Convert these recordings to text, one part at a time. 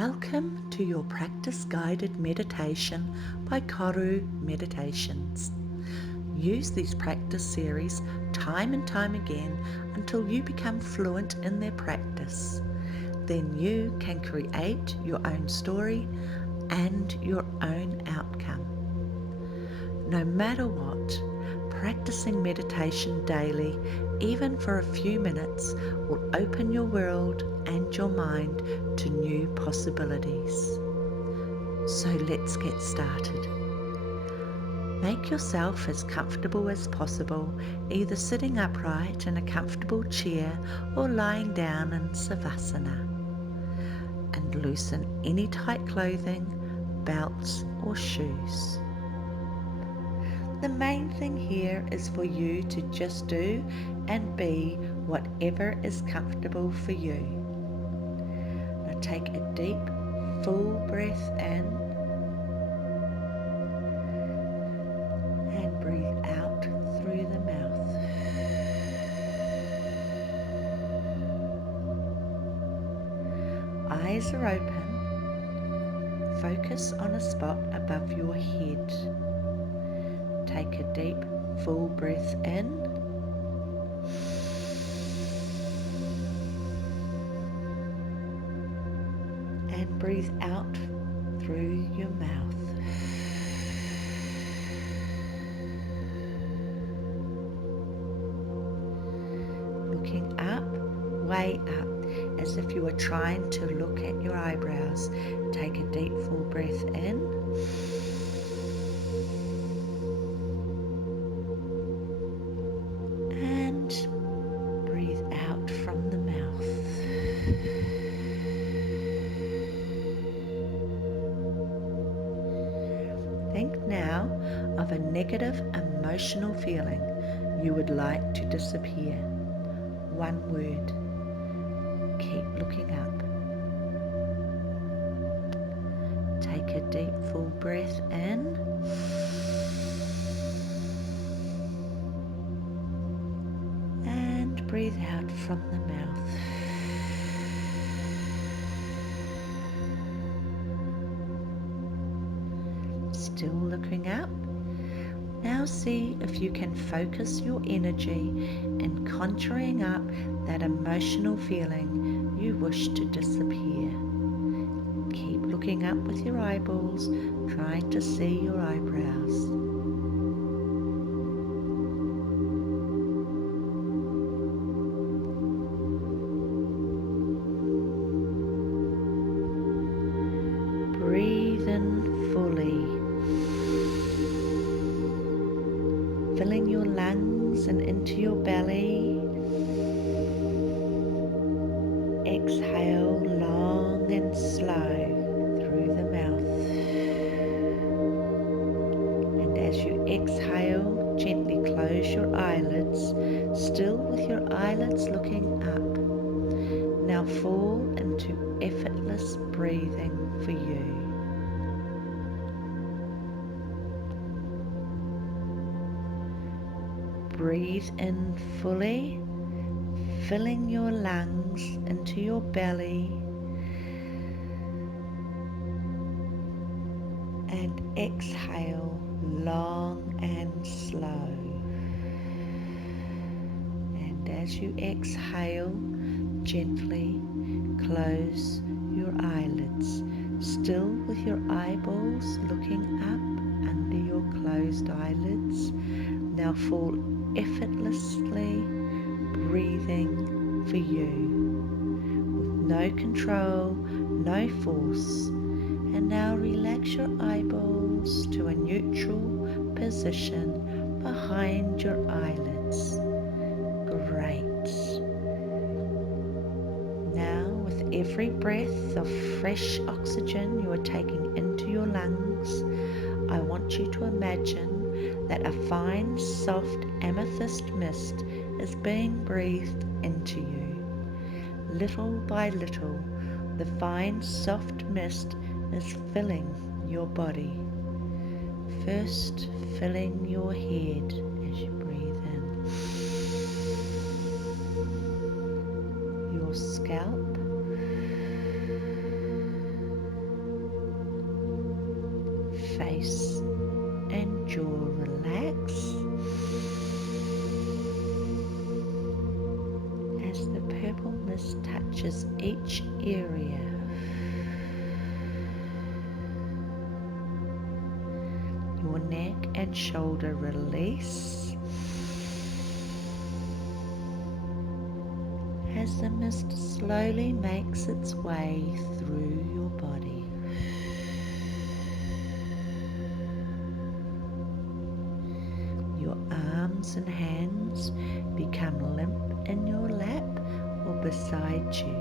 Welcome to your practice guided meditation by KORU Meditations. Use these practice series time and time again until you become fluent in their practice. Then you can create your own story and your own outcome. No matter what, practicing meditation daily, even for a few minutes, will open your world and your mind to new possibilities. So let's get started. Make yourself as comfortable as possible, either sitting upright in a comfortable chair or lying down in Savasana. And loosen any tight clothing, belts or shoes. The main thing here is for you to just do and be whatever is comfortable for you. Now take a deep, full breath in and breathe out through the mouth. Eyes are open. Focus on a spot above your head. Take a deep, full breath in and breathe out through your mouth. Looking up, way up, as if you were trying to look at your eyebrows. Take a deep, full breath in. And breathe out from the mouth. Think now of a negative emotional feeling you would like to disappear. One word. Keep looking up. Take a deep, full breath in. And breathe out from the mouth. Still looking up. Now see if you can focus your energy in conjuring up that emotional feeling you wish to disappear. Keep looking up with your eyeballs, trying to see your eyebrows. Breathe in fully, filling your lungs and into your belly. Exhale long and slow through the mouth. And as you exhale, gently close your eyelids, still with your eyelids looking up. Now fall into effortless breathing for you. Breathe in fully, filling your lungs into your belly, and exhale long and slow. And as you exhale, gently close your eyelids, still with your eyeballs looking up under your closed eyelids. Now fall effortlessly breathing for you, with no control, no force. And now relax your eyeballs to a neutral position behind your eyelids. Great. Now with every breath of fresh oxygen you are taking into your lungs, I want you to imagine that a fine, soft amethyst mist is being breathed into you. Little by little, the fine, soft mist is filling your body. First, filling your head as you breathe in. Your scalp, face and jaw relax as the purple mist touches each area. Your neck and shoulder release as the mist slowly makes its way through your body. Your arms and hands become limp in your lap or beside you,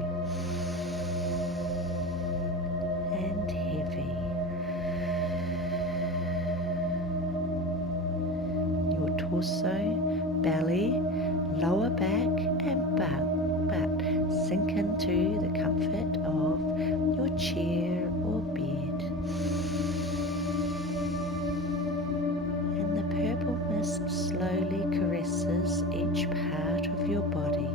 and heavy. Your torso, belly, lower back and butt sink into the comfort of your chair or bed. And the purple mist slowly caresses each part of your body,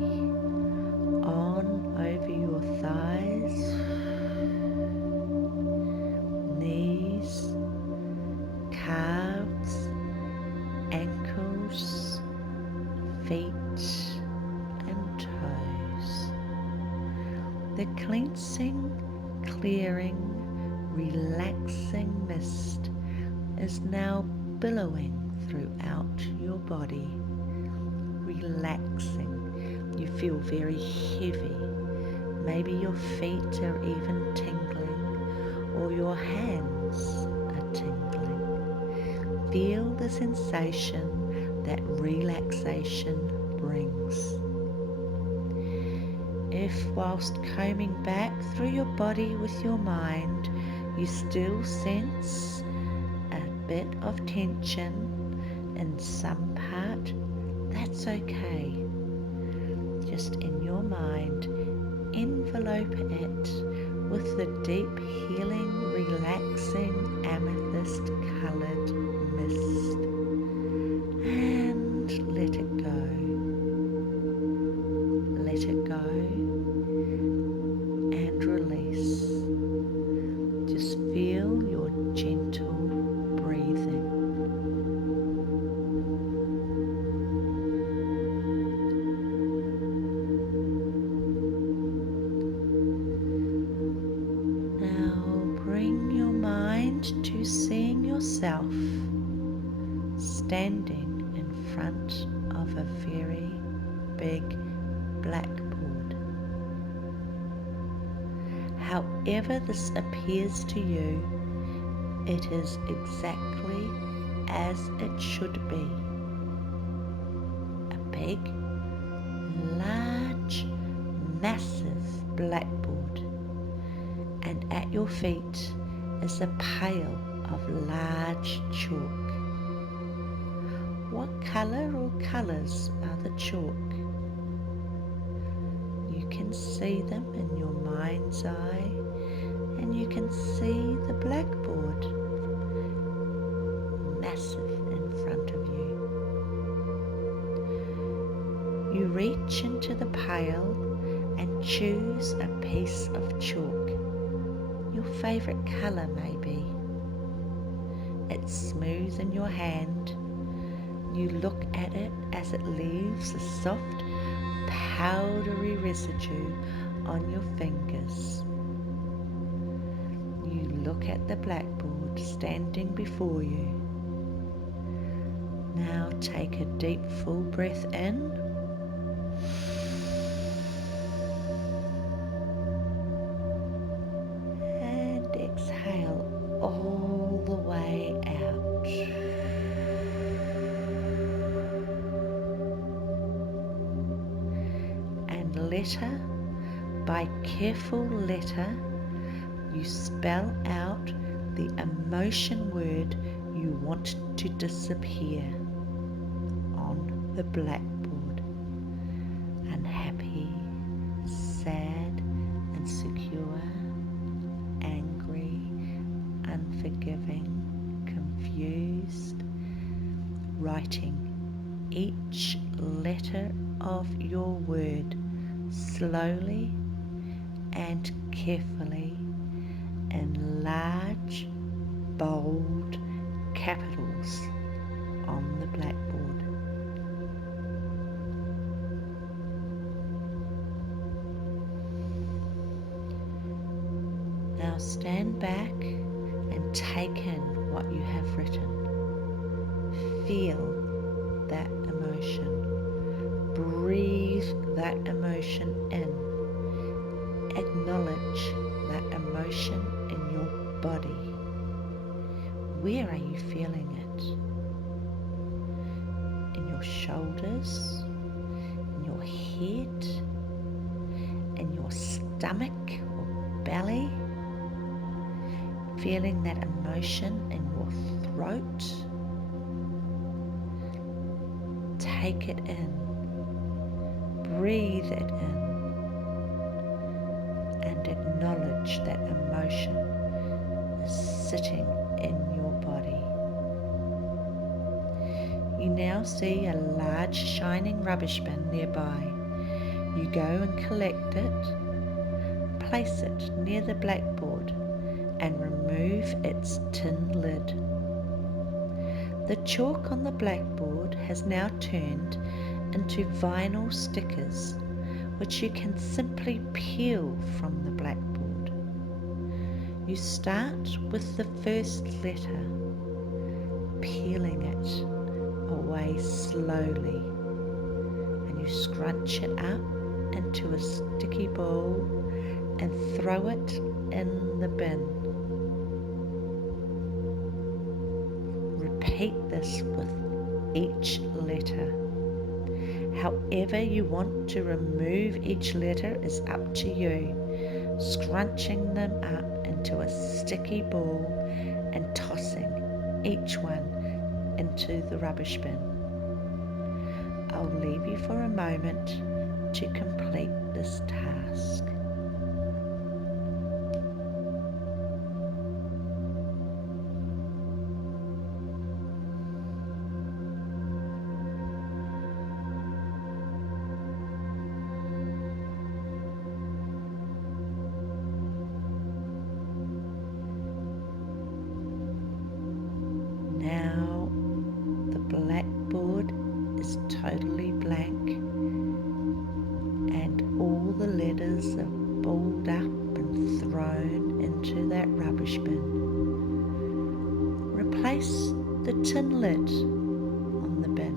on over your thighs, knees, calves, ankles, feet and toes. The cleansing, clearing, relaxing mist is now billowing throughout your body, relaxing. You feel very heavy. Maybe your feet are even tingling, or your hands are tingling. Feel the sensation that relaxation brings. If whilst combing back through your body with your mind, you still sense a bit of tension in some part, that's okay. Just in your mind, envelope it with the deep, healing, relaxing, amethyst coloured mist and let it go. Let it go and release. Just feel your gentle breathing. Now bring your mind to seeing yourself standing in front of a very big blackboard. However this appears to you, it is exactly as it should be. A big, large, massive blackboard, and at your feet is a pile of large chalk. What colour or colours are the chalk? You can see them in your mind's eye, and you can see the blackboard massive in front of you. You reach into the pile and choose a piece of chalk, your favourite colour maybe. It's smooth in your hand. You look at it as it leaves a soft, powdery residue on your fingers. You look at the blackboard standing before you. Now take a deep full breath in and exhale all the way out. And letter by careful letter, you spell out the emotion word you want to disappear on the blackboard. Unhappy, sad, insecure, angry, unforgiving, confused. Writing each letter of your word slowly and carefully in large, bold capitals on the blackboard. Now stand back and take in what you have written. Feel that emotion. Breathe that emotion in. Acknowledge that emotion in your body. Where are you feeling it? In your shoulders, in your head, in your stomach or belly? Feeling that emotion in your throat? Take it in. Breathe it in. And acknowledge that emotion is sitting in your body. You now see a large shining rubbish bin nearby. You go and collect it, place it near the blackboard and remove its tin lid. The chalk on the blackboard has now turned into vinyl stickers, which you can simply peel from the blackboard. You start with the first letter, peeling it away slowly, and you scrunch it up into a sticky ball and throw it in the bin. Repeat this with each letter. However you want to remove each letter is up to you, scrunching them up into a sticky ball and tossing each one into the rubbish bin. I'll leave you for a moment to complete this task. Now the blackboard is totally blank and all the letters are balled up and thrown into that rubbish bin. Replace the tin lid on the bin.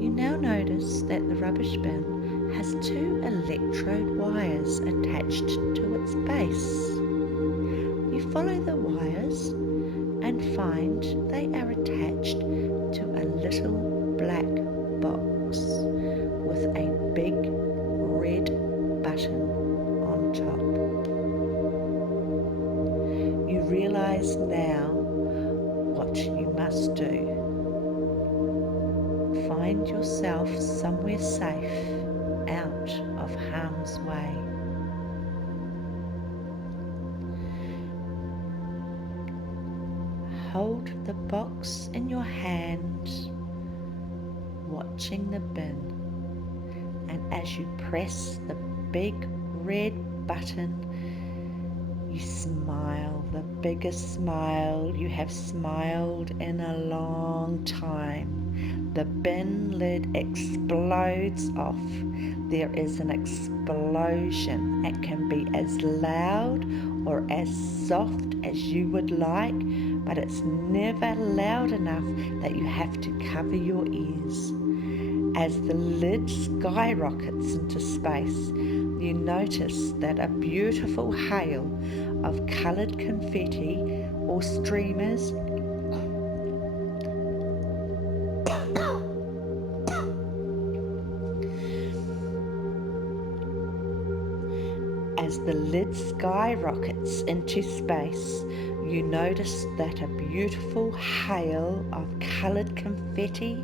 You now notice that the rubbish bin has 2 electrode wires attached to its base. You follow the wires and find they are attached to a little black box with a big red button on top. You realize now what you must do. Find yourself somewhere safe, out of harm's way. Hold the box in your hand, watching the bin, and as you press the big red button, you smile, the biggest smile you have smiled in a long time. The bin lid explodes off. There is an explosion. It can be as loud or as soft as you would like, but it's never loud enough that you have to cover your ears. As the lid skyrockets into space, you notice that a beautiful hail of coloured confetti or streamers As the lid skyrockets into space, you notice that a beautiful hail of coloured confetti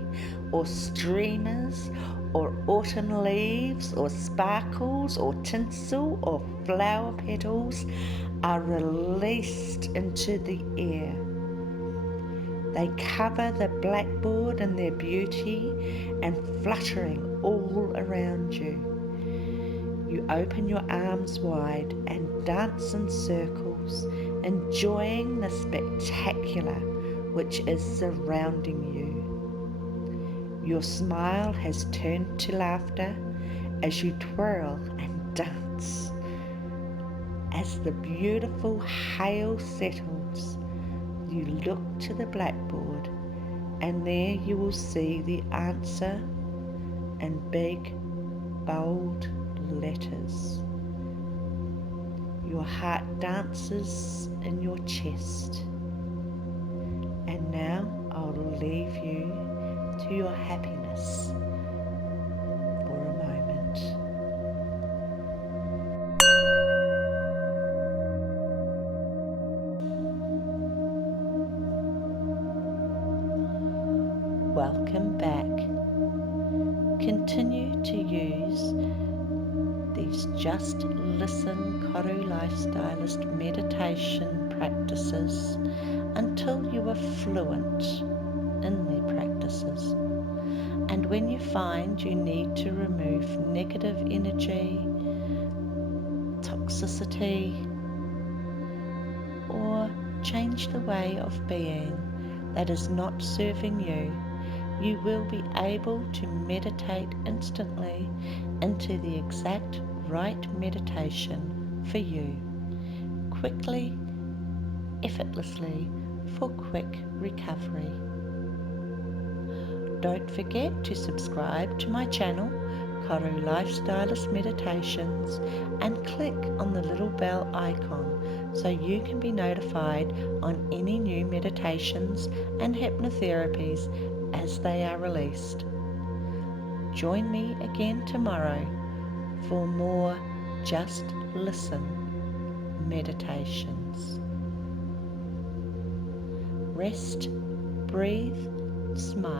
or streamers or autumn leaves or sparkles or tinsel or flower petals are released into the air. They cover the blackboard in their beauty and fluttering all around you. You open your arms wide and dance in circles enjoying the spectacular which is surrounding you. Your smile has turned to laughter as you twirl and dance. As the beautiful hail settles, you look to the blackboard and there you will see the answer in big, bold letters. Your heart dances in your chest. And now I'll leave you to your happiness for a moment. Welcome back. Continue to use these Just Listen KORU Lifestylist meditation practices until you are fluent in their practices. And when you find you need to remove negative energy, toxicity, or change the way of being that is not serving you, you will be able to meditate instantly into the exact right meditation for you, quickly, effortlessly, for quick recovery. Don't forget to subscribe to my channel, KORU Lifestylist Meditations, and click on the little bell icon so you can be notified on any new meditations and hypnotherapies as they are released. Join me again tomorrow for more Just Listen meditations. Rest, breathe, smile.